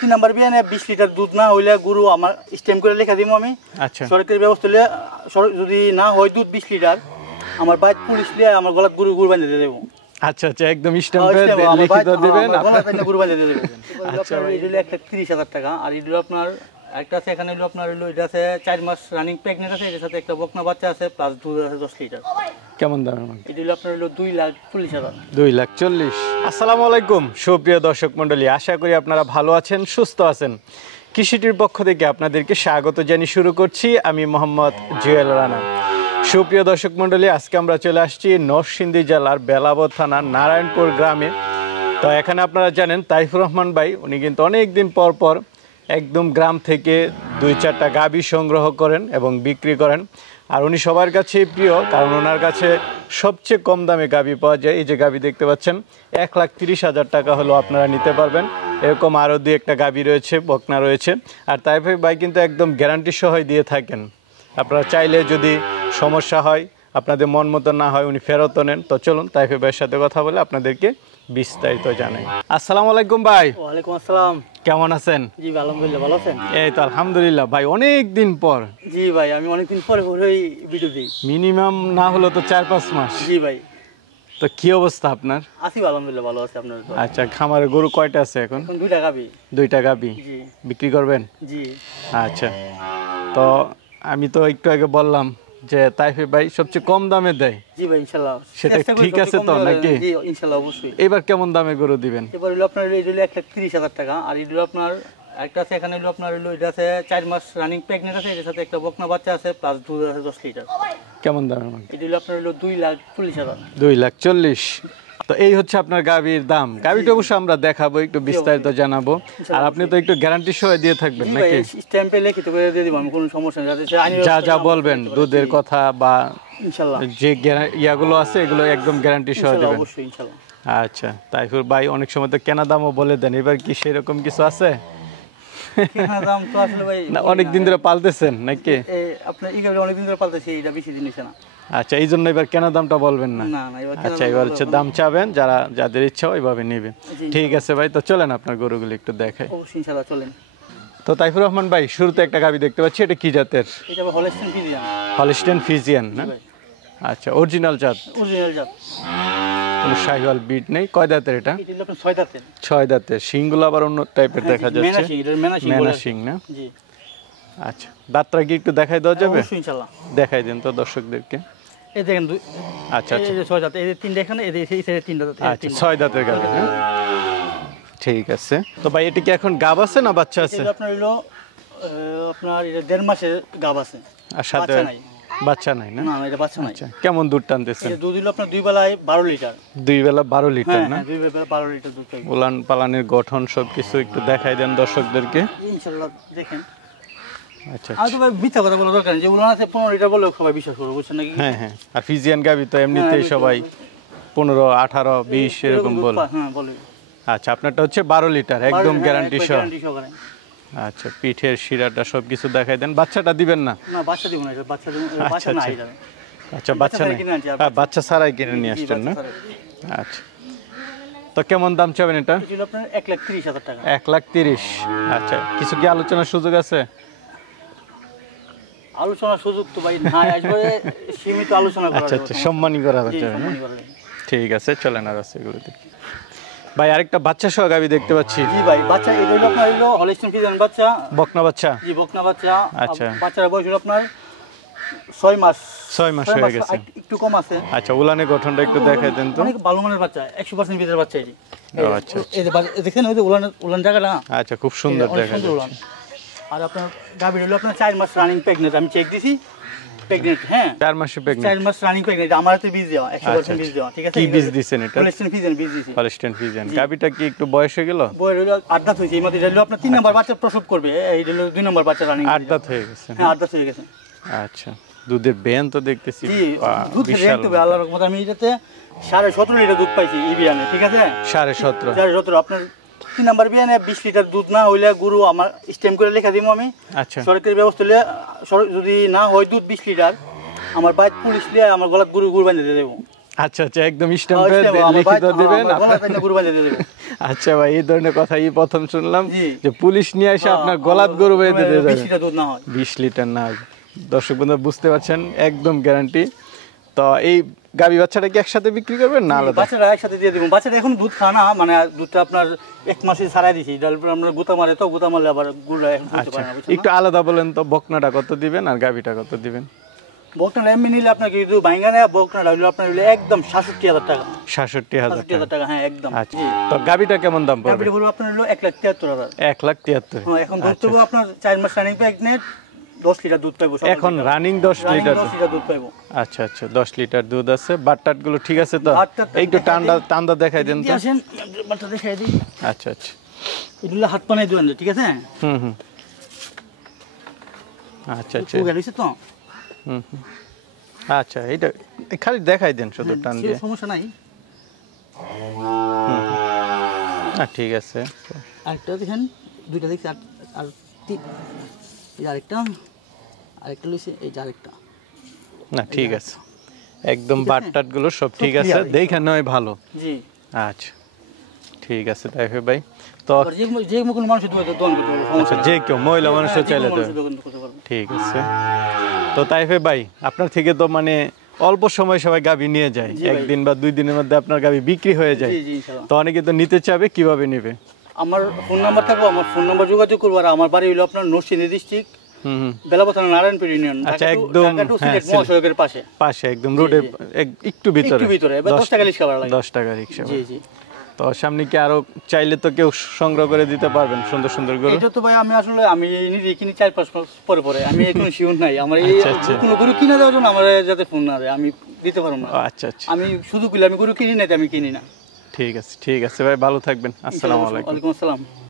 3 number বিয়ানে 20 litre দুধ না হইলে গরু আমার স্ট্যাম্প করে লেখা দিব আমি। আচ্ছা, সরকারি ব্যবস্থা হলে যদি না হয় দুধ 20 লিটার আমার বাইক পুলিশ লিয়ে আমার গলাত গরু বাঁধে দিয়ে দেবো। আচ্ছা আচ্ছা, একদম স্ট্যাম্পে লিখিত দিবেন আপনার গরু বাঁধে দিয়ে দেবেন। আচ্ছা, এই হলো 1,30,000 টাকা। আর এই হলো আপনার একটা আছে, এখানে হলো আপনার হলো এটা আছে 4 মাস রানিং প্রেগন্যান্ট আছে, এর সাথে একটা বকনা বাচ্চা আছে, প্লাস দুধ আছে 10 লিটার। কেমন দাম? এটা হলো আপনার হলো 2,40,000। 2,40,000। আসসালামু আলাইকুম সুপ্রিয় দর্শক মণ্ডলী, আশা করি আপনারা ভালো আছেন, সুস্থ আছেন। কৃষিটির পক্ষ থেকে আপনাদেরকে স্বাগত জানিয়ে শুরু করছি আমি মোহাম্মদ জুয়েল রানা। সুপ্রিয় দর্শক মণ্ডলী, আজকে আমরা চলে আসছি নরসিংদী জেলার বেলাবর থানার নারায়ণপুর গ্রামে। তো এখানে আপনারা জানেন তাইফুর রহমান ভাই, উনি কিন্তু অনেক দিন পর পর একদম গ্রাম থেকে 2-4টা গাভী সংগ্রহ করেন এবং বিক্রি করেন। আর উনি সবার কাছেই প্রিয়, কারণ ওনার কাছে সবচেয়ে কম দামে গাভী পাওয়া যায়। এই যে গাভী দেখতে পাচ্ছেন 1,30,000 টাকা হলো আপনারা নিতে পারবেন। এরকম আরও 2-1টা গাভী রয়েছে, বকনা রয়েছে। আর তাইফুর ভাই কিন্তু একদম গ্যারান্টি সহই দিয়ে থাকেন। আপনারা চাইলে যদি সমস্যা হয়, আপনাদের মন মতো না হয়, উনি ফেরতও নেন। তো চলুন তাইফুর ভাইয়ের সাথে কথা বলে আপনাদেরকে বিস্তারিত জানাই। আসসালামু আলাইকুম ভাই। ওয়ালাইকুম আসসালাম। কেমন আছেন? জি আলহামদুলিল্লাহ, ভালো আছেন? এই তো আলহামদুলিল্লাহ ভাই, অনেক দিন পর। জি ভাই, আমি অনেকদিন পরে এই ভিডিও দিই। মিনিমাম না হলো তো 4-5 মাস। জি ভাই। তো কি অবস্থা আপনার? আছি আলহামদুলিল্লাহ, ভালো আছে। আপনার? আচ্ছা, খামারে গরু কয়টা আছে এখন? 2টা গাভী। 2টা গাভী জি। বিক্রি করবেন? জি। আচ্ছা, তো আমি তো একটু আগে বললাম যে তাইফুর ভাই সবচেয়ে কম দামে দেয়। জি ভাই, ইনশাআল্লাহ। সেটা ঠিক আছে তো নাকি? জি ইনশাআল্লাহ, অবশ্যই। এবার কেমন দামে গরু দিবেন? এবার হলো আপনার এই হলো 1,30,000 টাকা। আর এই হলো আপনার একটা আছে, এখানে হলো আপনার হলো এটা আছে 4 মাস রানিং প্রেগন্যান্ট আছে, এর সাথে একটা বকনা বাচ্চা আছে, প্লাস দুধ আছে 10 লিটার। কেমন দামের মধ্যে? এটা হলো আপনার হলো 2,40,000। 2,40,000। তো এই হচ্ছে আপনার গাভীর দাম। গাভীটা অবশ্য আমরা দেখাবো, একটু বিস্তারিত জানাবো। আর আপনি তো একটু গ্যারান্টি সহ দিয়ে থাকবেন নাকি? স্ট্যাম্পে লিখিত করে দিয়ে দিব আমি, কোনো সমস্যা নেই। যা যা বলবেন দুধের কথা বা ইনশাআল্লাহ যে ইয়াগুলো আছে এগুলো একদম গ্যারান্টি সহ দিবেন। অবশ্যই ইনশাআল্লাহ। আচ্ছা, তাইফুর ভাই অনেক সময় তো কেনা দামও বলে দেন, এবার কি সেরকম কিছু আছে? কেনা দাম তো আসলে ভাই না, অনেক দিন ধরে পালতেছেন নাকি? আপনার ইগাবে অনেক দিন ধরে পালতেছি, এটা বেশি দিন হইছে না। আচ্ছা, এই জন্য এবার কেনা দামটা বলবেন না? না না, আচ্ছা, এবার হচ্ছে দাম চাবেন, যাদের ইচ্ছা ওইভাবে নেবেন। ঠিক আছে ভাই, তো চলেন আপনার গরুগুলো একটু দেখাই। অবশ্যই ইনশাআল্লাহ, চলেন। তো তাইফুর রহমান ভাই, শুরুতে একটা গাভী দেখতে পাচ্ছি, এটা কি জাতের? এটা হলস্টেইন ফ্রিজিয়ান। হলস্টেইন ফ্রিজিয়ান না? আচ্ছা, অরিজিনাল জাত? অরিজিনাল জাত। কোনো শাহিওয়াল বিট নেই। কয় দাঁতের এটা? এটা হলো আপনার 6 দাঁতের। 6 দাঁতের। শিংগুলো আবার অন্য টাইপের দেখা যাচ্ছে। মেনা শিং না? জি। আচ্ছা, দাঁতটা কি একটু দেখাই দেওয়া যাবে? অবশ্যই ইনশাআল্লাহ। দেখাই দেন তো দর্শকদেরকে। এই দেখেন, আচ্ছা আচ্ছা, এই যে 6 দাঁত, এই যে 3টা এখানে, এই যে এই সাইডে 3টা দাঁত। আচ্ছা, 6 দাঁতের গাভী না? ঠিক আছে। তো ভাই, এটা কি এখন গাব আছে না বাচ্চা আছে? এটা আপনার হলো আপনার এটা 1.5 মাসের গাব আছে। আর সাথে বাচ্চা নাই না? না না, এটা বাচ্চা নাই। আচ্ছা, কেমন দুধ টানতেছেন? এটা দুধ হলো আপনার 2 বেলায় 12 লিটার। 2 বেলা 12 লিটার না? হ্যাঁ, 2 বেলা 12 লিটার দুধ পাই। উলান পালানের গঠন সবকিছু একটু দেখাই দেন দর্শকদেরকে। ইনশাআল্লাহ দেখেন। আচ্ছা, আর তো ভাই মিথ্যা কথা বলা দরকার নেই, যে উলান আছে 15 লিটার বললেও সবাই বিশ্বাস করবে, বুঝছেন নাকি? হ্যাঁ হ্যাঁ, আর ফিজিয়ান গাভী তো এমনিতেই সবাই 15, 18, 20 এরকম বলে। হ্যাঁ বলে। আচ্ছা, আপনারটা হচ্ছে 12 লিটার, একদম গ্যারান্টি সহ। গ্যারান্টি সহকারে। আচ্ছা, পিঠের শিরাটা সবকিছু দেখাই দেন। বাচ্চাটা দিবেন না? না, বাচ্চা দিব না, এটা বাচ্চা দিব, বাচ্চা নাই এটা। আচ্ছা, বাচ্চা নেই। হ্যাঁ, বাচ্চা ছাড়াই কিনে নিয়ে আসছেন না? আচ্ছা, তো কেমন দাম চাবেন এটা? এটা হলো আপনার 1,30,000 টাকা। 1,30,000। আচ্ছা, কিছু কি আলোচনার সুযোগ আছে? আলোচনার সুযোগ তো ভাই নাই, আসবে সীমিত আলোচনা করা। আচ্ছা আচ্ছা, সম্মানই করা যাবে না? ঠিক আছে, চলেন আর আছে এগুলো দেখি। ভাই, আরেকটা বাচ্চা সহ গাভী দেখতে পাচ্ছি। জি ভাই, বাচ্চা এটা হলো আপনার হলো হলস্টেইন ফ্রিজিয়ান বাচ্চা। বকনা বাচ্চা? জি, বকনা বাচ্চা। আচ্ছা, বাচ্চার বয়স হলো আপনার 6 মাস। 6 মাস হয়ে গেছে, একটু কম আছে। আচ্ছা, উলানের গঠনটা একটু দেখাই দেন তো। অনেক ভালো মানের বাচ্চা, 100% বিদের বাচ্চা এটি। আচ্ছা, এই যে দেখেন, ওই যে উলান জায়গাটা। আচ্ছা, খুব সুন্দর দেখা যাচ্ছে। আর আপনার গাভীর হলো আপনার 4 মাস রানিং প্রেগন্যান্ট, আমি চেক দিছি প্রেগন্যান্ট। হ্যাঁ, 4 মাসে প্রেগন্যান্ট। 4 মাস রানিং প্রেগন্যান্ট। আমার হাতে বীজ দেওয়া, 100% বীজ দেওয়া। ঠিক আছে? কি বীজ দিবেন এটা? হলস্টেইন ফ্রিজিয়ান বীজ দিছি। Holstein Friesian. গাভীটা কি একটু বয়স হয়ে গেল? বয়স হলো 8 দাঁত হইছে। এই মধ্যে হলো আপনার 3 নাম্বার বাচ্চা প্রসব করবে, এই হলো 2 নাম্বার বাচ্চা রানিং। 8 দাঁত হয়ে গেছে? হ্যাঁ, 8 দাঁত হয়ে গেছে। আচ্ছা, দুধের বেন তো দেখতেছি। জি, দুধ দেন তো আল্লাহর রহমতে আমি এটাতে 17.5 লিটার দুধ পাইছি এই বিয়ানে। ঠিক আছে? 17.5। 17.5 আপনার 3 নাম্বার বিয়ানে 20 লিটার দুধ না হইলে গরু আমার স্ট্যাম্প করে লেখা দিব আমি। আচ্ছা, সরকারি ব্যবস্থা হলে যদি না হয় দুধ 20 লিটার আমার বাইক পুলিশ লিয়ে আমার গলাত গরু বাঁধে দিয়ে দেবো। আচ্ছা আচ্ছা, একদম স্ট্যাম্পে লিখিত দিবেন। আচ্ছা ভাই, এই ধরনের কথাই প্রথম শুনলাম যে পুলিশ নিয়ে এসে আপনার গলাত গরু বেঁধে দিয়ে যাবে। 20 লিটার না। দর্শক বন্ধু বুঝতে পারছেন, একদম গ্যারান্টি। তো এই গাবি বাচ্চাটা কি একসাথে বিক্রি করবেন না আলাদা? বাচ্চাটা একসাথে দিয়ে দেবো। বাচ্চাটা এখন দুধ খায় না, মানে দুধটা আপনার 1 মাসে ছাড়াই দিছি। আমরা গুতা মারে তো, গুতা মারলে আবার গুড়া এখন করতে পারে না। একটু আলাদা বলেন তো, বকনাটা কত দিবেন আর গাবিটা কত দিবেন? বকনাটা এমনি নিলে আপনার কিন্তু ভাঙ্গা নেয়, বকনাটা হইলো আপনার হইলো একদম 67,000 টাকা। 67,000 টাকা, হ্যাঁ একদম। আচ্ছা, তো গাবিটা কেমন দাম পড়বে? গাবিটা বলবো আপনার হইলো 1,73,000। 1,73,000। হ্যাঁ, এখন ধরতে হবে আপনার 4 মাস রানিং প্রেগনেন্ট, 10 লিটার দুধ পাইবো এখন রানিং 10 লিটার দুধ পাইবো। আচ্ছা আচ্ছা, 10 লিটার দুধ আছে। বাটটাট গুলো ঠিক আছে তো? একটু টান্ডা দেখাই দেন তো। আসেন বাটটা দেখাই দিই। আচ্ছা আচ্ছা, এগুলো হাত পানে দেন, ঠিক আছে? হুম। আচ্ছা আচ্ছা, গেলিছে তো। হুম। আচ্ছা, এইটা খালি দেখাই দেন শুধু টান দিয়ে, সমস্যা নাই। ঠিক আছে। আরেকটা দেখেন, দুইটা দেখছি, আর এই আরেকটা লইছে, এই যে আরেকটা। না ঠিক আছে, একদম বাটটাট গুলো সব ঠিক আছে, দেখে নয় ভালো। জি আচ্ছা ঠিক আছে তাই ভাই। তো যে কোনো মানুষের দোকান করতে পারবে, আচ্ছা, যে কেউ মহিলা মানুষও চাইলে তো ঠিক আছে। তো তাইফে ভাই, আপনার থেকে তো মানে অল্প সময় সবাই গাবি নিয়ে যায়, একদিন বা 2 দিনের মধ্যে আপনার গাবি বিক্রি হয়ে যায়। তো অনেকে তো নিতে চাবে, কিভাবে নেবে? আমার ফোন নাম্বার থাকবে, আমার ফোন নাম্বার যোগাযোগ করবো। আর আমার বাড়ি হলো আপনার নরসিংদী ডিস্ট্রিক্ট, বেলাবো থানা, নারায়ণপুর ইউনিয়ন। আচ্ছা, একদম মহাসড়কের পাশে একদম রোডের একটু ভিতরে। 10 টাকা রিক্সা ভাড়া লাগে। 10 টাকা রিক্সা। জি জি। তো সামনে কি আরো চাইলে তো কেউ সংগ্রহ করে দিতে পারবেন সুন্দর সুন্দর গরু? এটা তো ভাই আমি আসলে নিজে কিনি 4-5 মাস পরে, আমি এখন শিওর নাই। আমার এই কোনো গরু কিনে দেওয়ার জন্য আমার যাতে ফোন না দেয়, আমি দিতে পারবো না। আচ্ছা আচ্ছা, আমি শুধু আমি গরু কিনি না, আমি কিনি না। ঠিক আছে ভাই, ভালো থাকবেন। আসসালামু আলাইকুম। ওয়ালাইকুম আসসালাম।